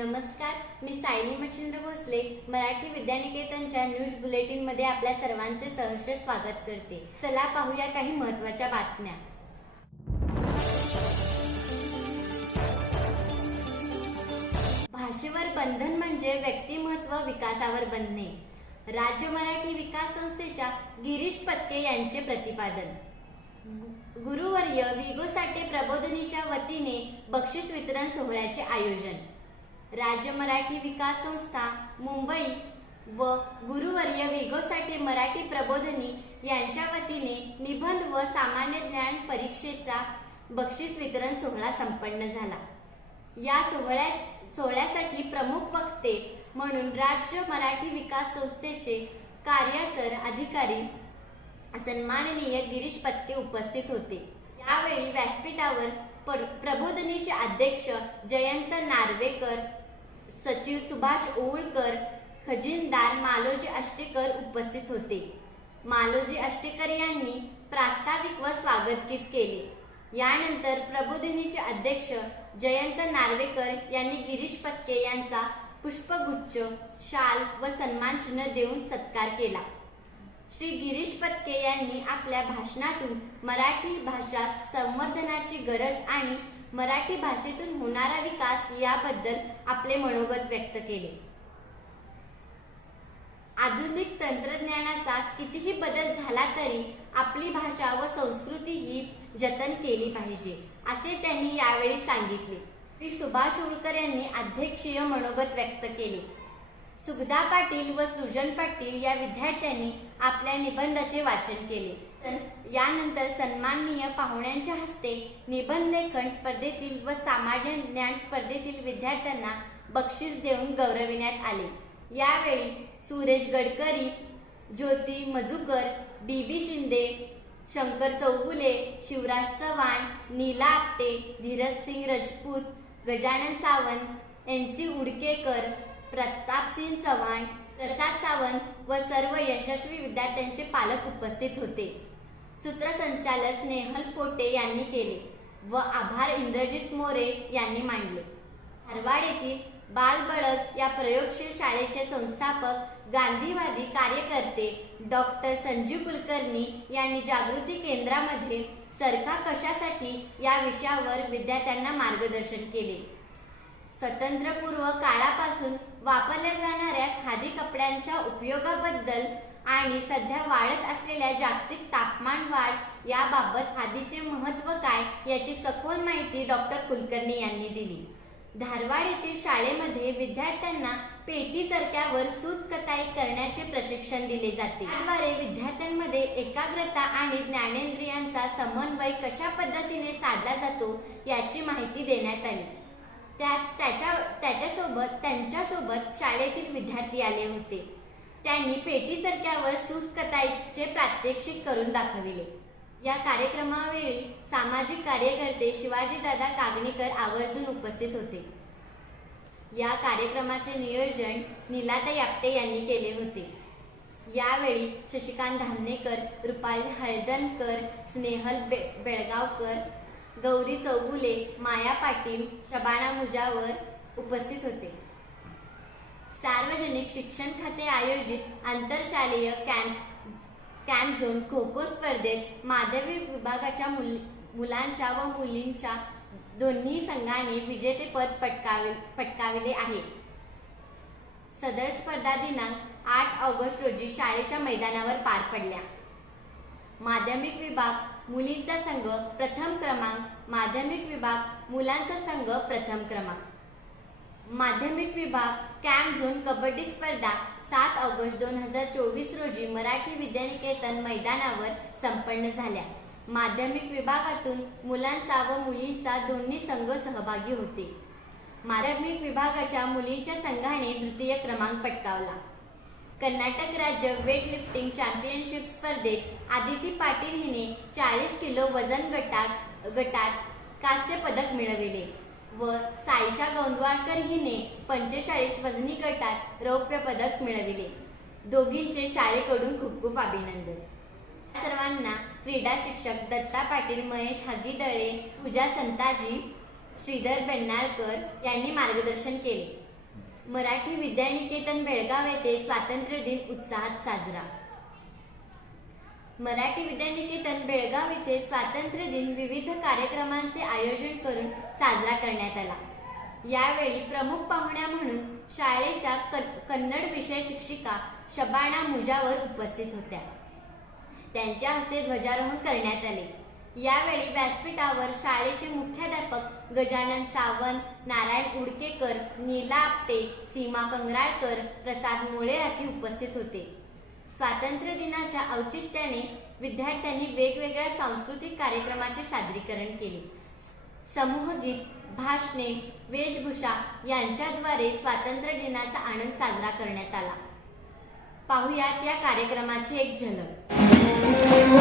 नमस्कार मी सायली मच्छिंद्र भोसले मराठी विद्यानिकेतनच्या न्यूज बुलेटिनमध्ये आपल्या सर्वांचे सहर्ष स्वागत करते. चला पाहूया काही महत्त्वाच्या बातम्या. भाषेवर बंधन म्हणजे व्यक्तिमत्व विकासावर बंधने राज्य मराठी विकास संस्थेच्या गिरीश पत्के यांचे प्रतिपादन. गुरुवर्य विगोसाठी प्रबोधनीच्या वतीने बक्षीस वितरण सोहळ्याचे आयोजन. राज्य मराठी विकास संस्था मुंबई व गुरुवर्य विगो साठे मराठी प्रबोधनी यांच्या वतीने निबंध व सामान्य ज्ञान परीक्षेचा बक्षीस वितरण सोहळा संपन्न झाला. या सोहळ्या सोहळ्यासाठी प्रमुख वक्ते म्हणून राज्य मराठी विकास संस्थेचे कार्यसर अधिकारी सन्माननीय गिरीश पत्ते उपस्थित होते. यावेळी व्यासपीठावर पर- अध्यक्ष जयंत नार्वेकर सचिव सुभाष ओळकर खजिनदार मालोजी आष्टेकर उपस्थित होते. मालोजी आष्टेकर यांनी प्रास्ताविक व स्वागत गीत केले. यानंतर प्रबोधिनीचे अध्यक्ष जयंत नार्वेकर यांनी गिरीश पत्के यांचा पुष्पगुच्छ शाल व सन्मान चिन्ह देऊन सत्कार केला. श्री गिरीश पत्के यांनी आपल्या भाषणातून मराठी भाषा संवर्धनाची गरज आणि मराठी भाषेतून होणारा विकास याबद्दल आपले मनोगत व्यक्त केले. आधुनिक तंत्रज्ञानाचा कितीही बदल झाला तरी आपली भाषा व संस्कृती ही जतन केली पाहिजे असे त्यांनी यावेळी सांगितले. श्री सुभाष होळकर यांनी अध्यक्षीय मनोगत व्यक्त केले. सुगदा पाटील व सृजन पाटील या विद्यार्थ्यांनी आपल्या निबंधाचे वाचन केले. यानंतर सन्माननीय पाहुण्यांच्या हस्ते निबंध लेखन स्पर्धेतील व सामान्य ज्ञान स्पर्धेतील विद्यार्थ्यांना बक्षीस देऊन गौरविण्यात आले. यावेळी Suresh Gadkari Jyoti Majukar B B Shinde Shankar Chougule Shivraj Chavan Neela Apte Dheeraj Singh Rajput Gajanan Sawant N C Udkekar Pratapsing Chavan Prasad Sawant व सर्व यशस्वी विद्यार्थ्यांचे पालक उपस्थित होते. सूत्रसंचालक स्नेहल पोटे यांनी केले व आभार इंद्रजित मोरे यांनी मांडले. धारवाड येथील बालबळक या प्रयोगशील शाळेचे संस्थापक गांधीवादी कार्यकर्ते डॉक्टर संजीव कुलकर्णी यांनी जागृती केंद्रामध्ये चरखा कशासाठी या विषयावर विद्यार्थ्यांना मार्गदर्शन केले. स्वतंत्रपूर्व काळापासून वापरल्या जाणाऱ्या खादी कपड्यांच्या उपयोगाबद्दल आणि सध्या वाढत असलेल्या जागतिक तापमान वाढ याबाबत आधीचे महत्त्व काय याची सखोल माहिती डॉक्टर कुलकर्णी यांनी दिली. धारवाड येथील शाळेमध्ये विद्यार्थ्यांना पेटी चरक्यावर सूत कताई करण्याचे प्रशिक्षण दिले जाते. त्याद्वारे विद्यार्थ्यांमध्ये एकाग्रता आणि ज्ञानेंद्रियांचा समन्वय कशा पद्धतीने साधला जातो याची माहिती देण्यात आली. त्यात त्याच्या त्याच्यासोबत त्यांच्यासोबत शाळेतील विद्यार्थी आले होते. त्यांनी पेटी सरक्यावर सूत कताईचे प्रात्यक्षिक करून दाखविले. या कार्यक्रमावेळी सामाजिक कार्यकर्ते शिवाजीदादा कागणीकर आवर्जून उपस्थित होते. या कार्यक्रमाचे नियोजन निलाताई आपटे यांनी केले होते. यावेळी शशिकांत धामणेकर रुपाली हळदणकर स्नेहल बे बेळगावकर गौरी चौगुले माया पाटील शबाणा मुजावर उपस्थित होते. सार्वजनिक शिक्षण खाते आयोजित आंतरशालेय camp camp zone kho kho स्पर्धेत माधवी विभागाच्या मुल मुलांच्या व मुलींच्या दोन्ही संघाने विजेतेपद पटकावे पटकाविले आहे. सदर स्पर्धा दिनांक आठ ऑगस्ट रोजी शाळेच्या मैदानावर पार पडल्या. माध्यमिक विभाग मुलींचा संघ प्रथम क्रमांक माध्यमिक विभाग मुलांचा संघ प्रथम क्रमांक. माध्यमिक विभाग कॅम्प झोन कबड्डी स्पर्धा सात ऑगस्ट दोन हजार चोवीस रोजी मराठी विद्यानिकेतन मैदानावर संपन्न झाल्या. माध्यमिक विभागातून मुलांचा व मुलींचा दोन्ही संघ सहभागी होते. माध्यमिक विभागाच्या मुलींच्या संघाने तृतीय क्रमांक पटकावला. कर्नाटक राज्य वेटलिफ्टिंग चॅम्पियनशिप स्पर्धेत आदिती पाटील हिने चाळीस किलो वजन गटात गटात कांस्य पदक मिळविले. व सायशा गोंदवाडकर हिने पंचेचाळीस वजनी गटात रौप्य पदक मिळविले. दोघींचे शाळेकडून खूप खूप अभिनंदन. या सर्वांना क्रीडा शिक्षक दत्ता पाटील महेश हगीदळे पूजा संताजी श्रीधर बेन्नाळकर यांनी मार्गदर्शन केले. मराठी विद्यानिकेतन बेळगाव येथे स्वातंत्र्य दिन उत्साहात साजरा. मराठी विद्यानिकेतन बेळगाव येथे स्वातंत्र्य दिन विविध कार्यक्रमांचे आयोजन करून साजरा करण्यात आला. यावेळी प्रमुख पाहुण्या म्हणून शाळेच्या क- कन्नड विषय शिक्षिका शबाणा मुजावर उपस्थित होत्या. त्यांच्या हस्ते ध्वजारोहण करण्यात आले. यावेळी व्यासपीठावर शाळेचे मुख्याध्यापक गजानन सावंत नारायण उडकेकर नीला आपटे सीमा कंगराळकर प्रसाद मुळे आदी उपस्थित होते. स्वातंत्र्य दिनाच्या औचित्याने विद्यार्थ्यांनी वेगवेगळ्या सांस्कृतिक कार्यक्रमाचे सादरीकरण केले. समूहगीत भाषणे वेशभूषा यांच्याद्वारे स्वातंत्र्य दिनाचा आनंद साजरा करण्यात आला. पाहुयात या कार्यक्रमाची एक झलक.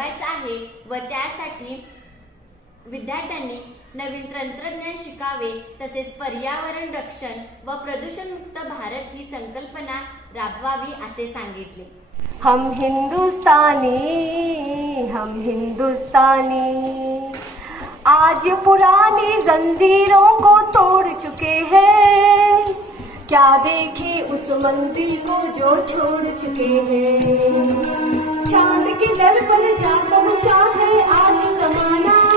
वाढवायचा आहे व त्यासाठी विद्यार्थ्यांनी नवीन तंत्रज्ञान शिकावे तसेच पर्यावरण रक्षण व प्रदूषणमुक्त भारत ही संकल्पना राबवावी असे सांगितले. हम हिंदुस्तानी हम हिंदुस्तानी आज पुरानी जंजीरों को तोड़ चुके हैं। क्या देखे उस मंजिल को जो छोड़ चुके हैं? चांद के दर पर जा पहुंचा है आज जमाना।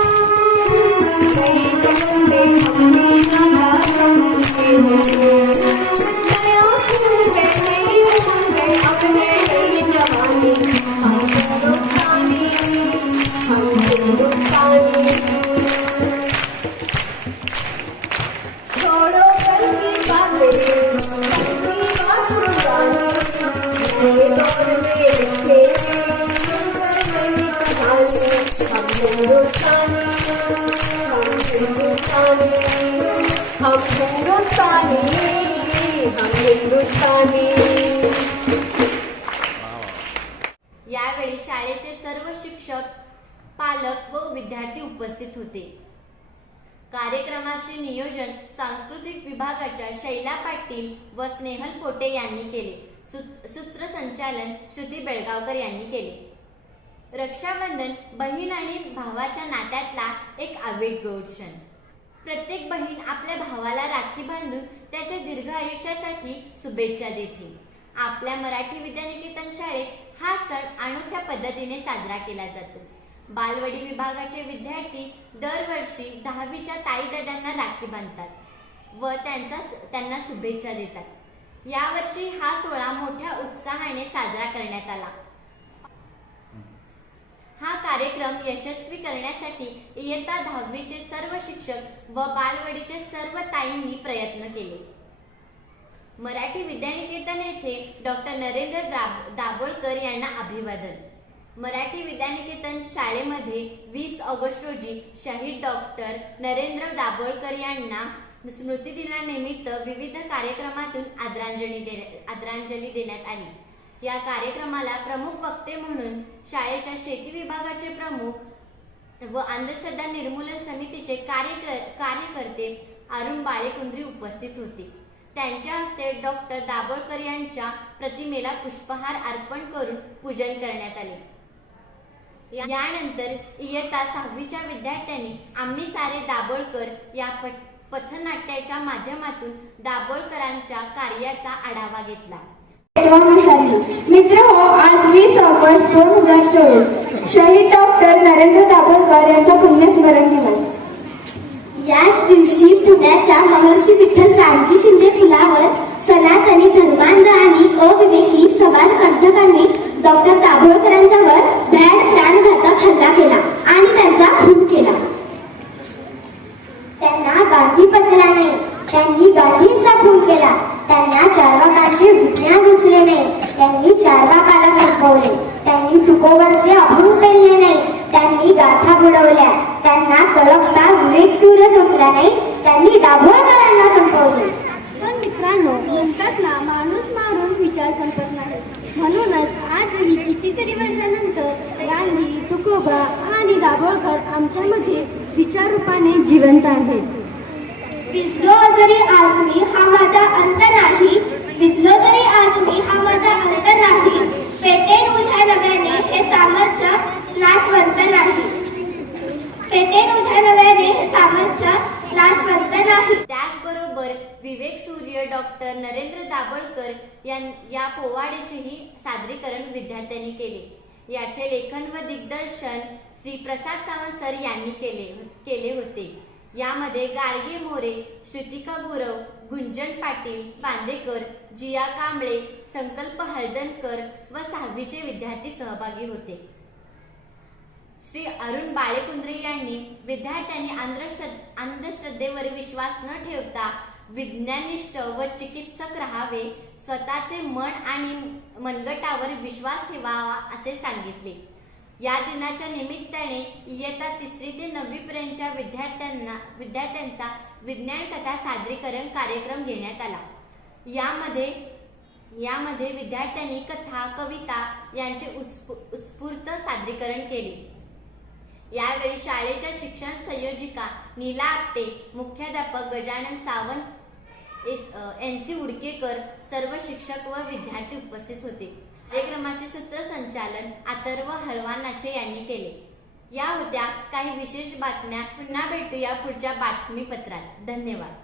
यावेळी शाळेचे सर्व शिक्षक पालक व विद्यार्थी उपस्थित होते. कार्यक्रमाचे नियोजन सांस्कृतिक विभागाच्या शैला पाटील व स्नेहल पोटे यांनी केले. सूत्रसंचालन श्रुती बेळगावकर यांनी केले. रक्षाबंधन बहीण आणि भावाच्या नात्यातला एक आवेगगोड क्षण. प्रत्येक बहीण आपल्या भावाला राखी बांधून त्याच्या दीर्घ आयुष्यासाठी शुभेच्छा देते. आपल्या मराठी विद्यानिकेतन शाळेत हा सण अनोख्या पद्धतीने साजरा केला जातो. बालवडी विभागाचे विद्यार्थी दरवर्षी दहावीच्या ताईदादांना राखी बांधतात व त्यांचा त्यांना शुभेच्छा देतात. यावर्षी हा सोहळा मोठ्या उत्साहाने साजरा करण्यात आला. हा कार्यक्रम यशस्वी करण्यासाठी इयत्ता दहावीचे सर्व शिक्षक व बालवडीचे सर्व ताईंनी प्रयत्न केले. मराठी विद्यानिकेतन येथे डॉक्टर नरेंद्र दाब- दाभोळकर यांना अभिवादन. मराठी विद्यानिकेतन शाळेमध्ये वीस ऑगस्ट रोजी शहीद डॉक्टर नरेंद्र दाभोळकर यांना स्मृती दिनानिमित्त विविध कार्यक्रमातून आदरांजली दे- आदरांजली देण्यात आली. या कार्यक्रमाला प्रमुख वक्ते म्हणून शाळेच्या शेती विभागाचे प्रमुख व अंधश्रद्धा निर्मूलन समितीचे कार्यकर कार्यकर्ते अरुण बाळेकुंद्री उपस्थित होते. त्यांच्या हस्ते डॉक्टर दाभोळकर यांच्या प्रतिमेला पुष्पहार अर्पण करून पूजन करण्यात आले. यानंतर इयत्ता सहावीच्या विद्यार्थ्यांनी आम्ही सारे दाभोळकर या पथनाट्याच्या माध्यमातून दाभोळकरांच्या कार्याचा आढावा घेतला. मित्र हो आज वीस ऑगस्ट दोन हजार चोवीस. शहीद डॉक्टर नरेंद्र दाभोलकर यांचा पुण्यस्मरण दिवस. याच दिवशी पुण्याच्या महर्षी विठ्ठल रामजी शिंदे पुलावर सनातनी धर्मांध आणि अविवेकी समाज कंटकांनी डॉक्टर दाभोळकरांच्यावर भ्याड प्राणघातक हल्ला केला आणि त्यांचा खून केला त्यांना गांधी पचला नाही त्यांनी गांधींचा खून केला त्यांना चारवाकाचे विज्ञान रुचले नाही त्यांनी चारवाकाला संपवले त्यांनी तुकोबांचे अभंग पेलले नाही त्यांनी गाथा बुडवल्या त्यांना विवेक सूर्य सोसला नाही त्यांनी दाभोळकरांना संपवले. पण मित्रांनो म्हणतात ना माणूस मारून विचार संपत नाही. म्हणूनच आजही कितीतरी वर्षानंतर गांधी तुकोबा आणि दाभोळकर आमच्यामध्ये विचार रूपाने जिवंत आहेत. विसलो जरी आज मी हा माझा अंत नाही. विसलो तरी आज मी हा माझा अंत नाही. पेटेन उद्या नव्याने हे सामर्थ्य नाशवंत नाही पेटेन उद्या नव्याने हे सामर्थ्य नाशवंत नाही त्याचबरोबर विवेक सूर्य डॉक्टर नरेंद्र दाभोळकर यां- या पोवाड्याचेही सादरीकरण विद्यार्थ्यांनी केले. याचे लेखन व दिग्दर्शन श्री प्रसाद सावंत सर यांनी केले केले होते. यामध्ये गार्गे मोरे श्रुतिका गुरव गुंजन पाटील बांदेकर जिया कांबळे संकल्प हळदणकर व सहावीचे विद्यार्थी सहभागी होते. श्री अरुण बाळेकुंद्रे यांनी विद्यार्थ्यांनी अंधश्रद्धेवर विश्वास न ठेवता विज्ञानिष्ठ व चिकित्सक राहावे स्वतःचे मन आणि मनगटावर विश्वास ठेवावा असे सांगितले. या दिनाच्या निमित्ताने इयत्ता तिसरी ते नववीपर्यंतच्या विद्यार्थ्यांना विद्यार्थ्यांचा विज्ञान कथा सादरीकरण कार्यक्रम घेण्यात आला. यामध्ये यामध्ये विद्यार्थ्यांनी कथा कविता यांचे उत्स्फूर्त सादरीकरण केले. यावेळी शाळेच्या शिक्षण संयोजिका नीला आपटे मुख्याध्यापक गजानन सावंत एन सी उडकेकर सर्व शिक्षक व विद्यार्थी उपस्थित होते. कार्यक्रमाचे सूत्रसंचालन अथर्व हळवानाचे यांनी केले. या होत्या काही विशेष बातम्या पुन्हा भेटूया पुढच्या बातमीपत्रात. धन्यवाद.